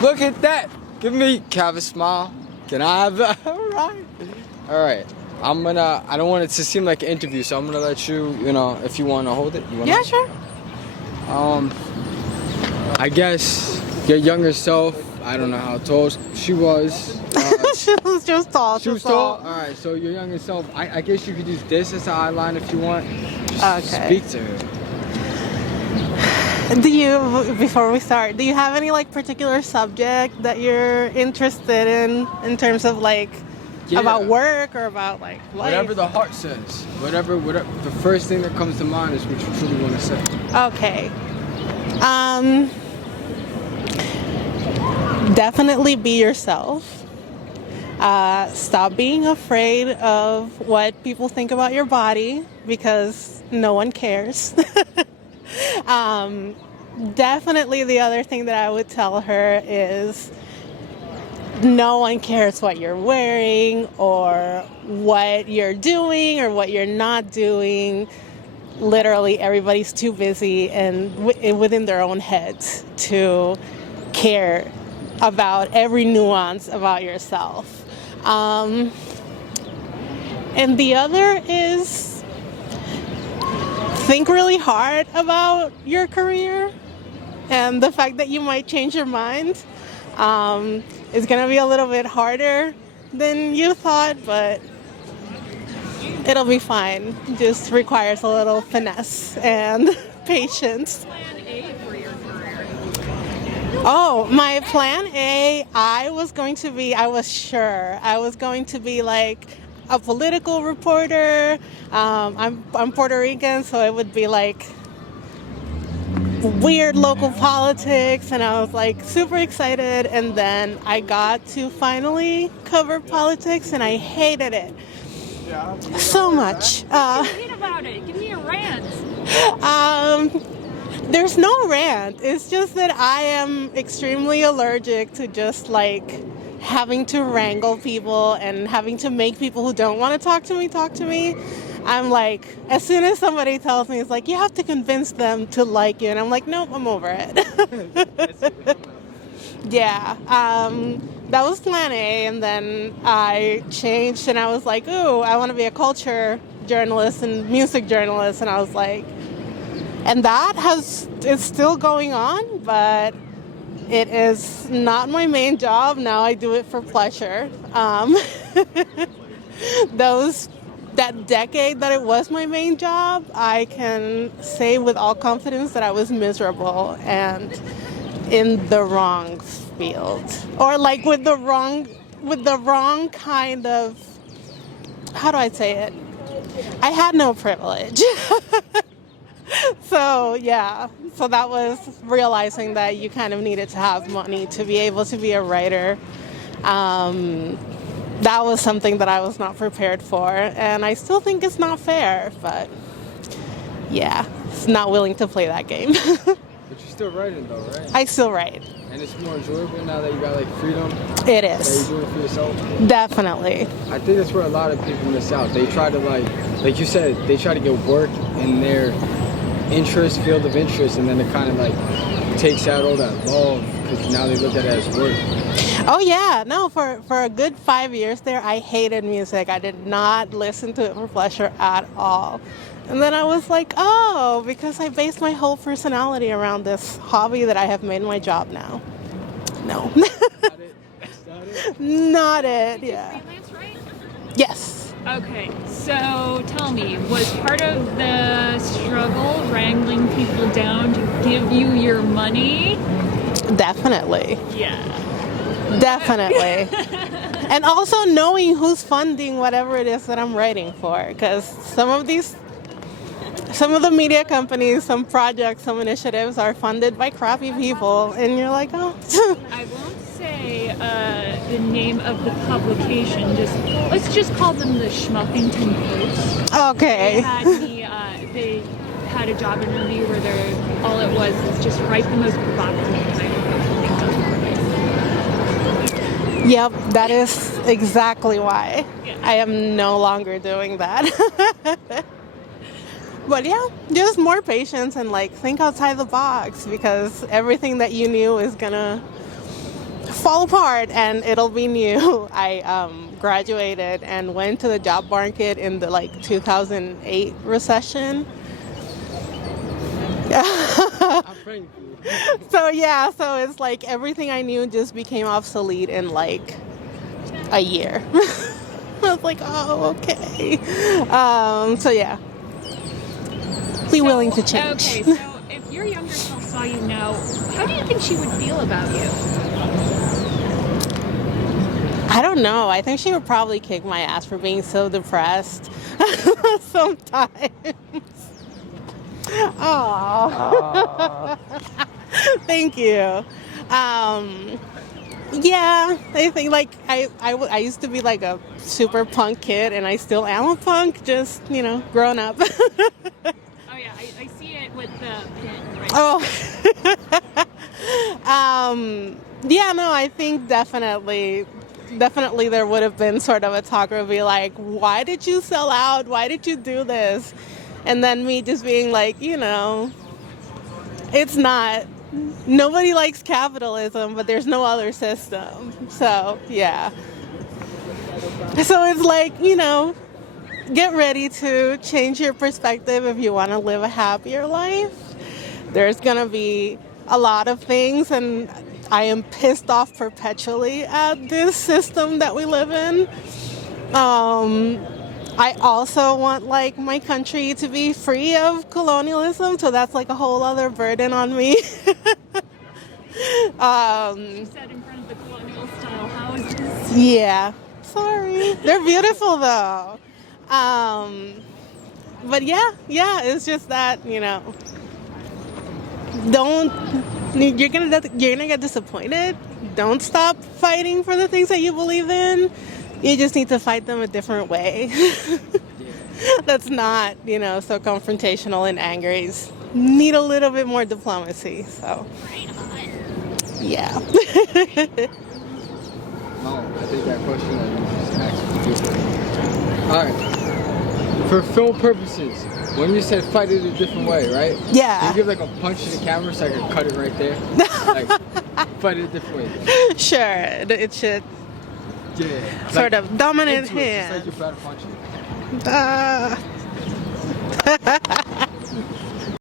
Look at that. Can I have a smile? Can I have a, all right. I don't want it to seem like an interview, so I'm gonna let you, if you want to hold it. Yeah, sure. I guess your younger self, I don't know how tall she was. She was just tall. She was tall? Alright, so your younger self, I guess you could use this as an eyeliner if you want. Just speak to her. Before we start, do you have any particular subject that you're interested in terms of about work or about life? Whatever the heart says. Whatever the first thing that comes to mind is what you truly want to say. Okay. Definitely be yourself. Stop being afraid of what people think about your body because no one cares. Definitely the other thing that I would tell her is no one cares what you're wearing or what you're doing or what you're not doing. Literally everybody's too busy and within their own heads to care about every nuance about yourself. And the other is think really hard about your career and the fact that you might change your mind. It's going to be a little bit harder than you thought, but it'll be fine. It just requires a little finesse and patience. Plan A for your career? Oh, my plan A, I was going to be like a political reporter. I'm Puerto Rican, so it would be like weird local politics, and I was super excited, and then I got to finally cover politics and I hated it so much. What do you hate about it? Give me a rant. There's no rant. It's just that I am extremely allergic to just having to wrangle people and having to make people who don't want to talk to me. I'm as soon as somebody tells me, it's you have to convince them to like you. And I'm nope, I'm over it. Yeah. That was plan A. And then I changed and I was ooh, I want to be a culture journalist and music journalist. And I was and it's still going on, but it is not my main job. Now I do it for pleasure. That decade that it was my main job, I can say with all confidence that I was miserable and in the wrong field. Or with the wrong kind of, how do I say it? I had no privilege. So that was realizing that you kind of needed to have money to be able to be a writer. That was something that I was not prepared for, and I still think it's not fair, but yeah, it's not willing to play that game. But you're still writing though, right? I still write. And it's more enjoyable now that you got freedom? It is. That you're doing it for yourself? Definitely. I think that's where a lot of people miss out. They try to like you said, they try to get work in their field of interest, and then it kind of takes out all that love because now they look at it as work. Oh yeah, no, for a good 5 years there, I hated music. I did not listen to it for pleasure at all. And then I was oh, because I based my whole personality around this hobby that I have made my job now. No. Not it, yeah. Freelance, right? Yes. Okay, so tell me, was part of the struggle wrangling people down to give you your money? Definitely. Yeah. Definitely. And also knowing who's funding whatever it is that I'm writing for, because some of the media companies, some projects, some initiatives are funded by crappy people, and you're oh. I won't say the name of the publication. Let's just call them the Schmuffington Post. Okay. They had a job interview where all it was just write the most provocative kind of thing. Yep, that is exactly why Yeah. I am no longer doing that. But yeah, just more patience and think outside the box, because everything that you knew is gonna fall apart and it'll be new. I graduated and went to the job market in the like 2008 recession. I'm praying for you. So it's like everything I knew just became obsolete in like a year. I was like, oh, okay. So yeah, be willing to change. Okay, so if your younger self saw you now, how do you think she would feel about you? I don't know. I think she would probably kick my ass for being so depressed sometimes. Oh, thank you. Yeah, I think like I used to be like a super punk kid, and I still am a punk, just grown up. Oh yeah, I see it with the pin right Oh, yeah, no, I think definitely there would have been sort of a talk where it'd be like, why did you sell out? Why did you do this? And then me just being like, it's not. Nobody likes capitalism, but there's no other system. So, yeah. So it's like, get ready to change your perspective if you want to live a happier life. There's going to be a lot of things, and I am pissed off perpetually at this system that we live in. I also want like my country to be free of colonialism, so that's like a whole other burden on me. You said in front of the colonial style houses. Yeah, sorry. They're beautiful though. But yeah, it's just that, you're gonna get disappointed. Don't stop fighting for the things that you believe in. You just need to fight them a different way. That's not, so confrontational and angry. Need a little bit more diplomacy. So, yeah. No, I think that question that you just asked was good. All right. For film purposes, when you said fight it a different way, right? Yeah. Can you give like a punch to the camera so I can cut it right there? Like, fight it a different way. Sure. It should Yeah. sort of dominant Into it, hand. just like you're about to punch it.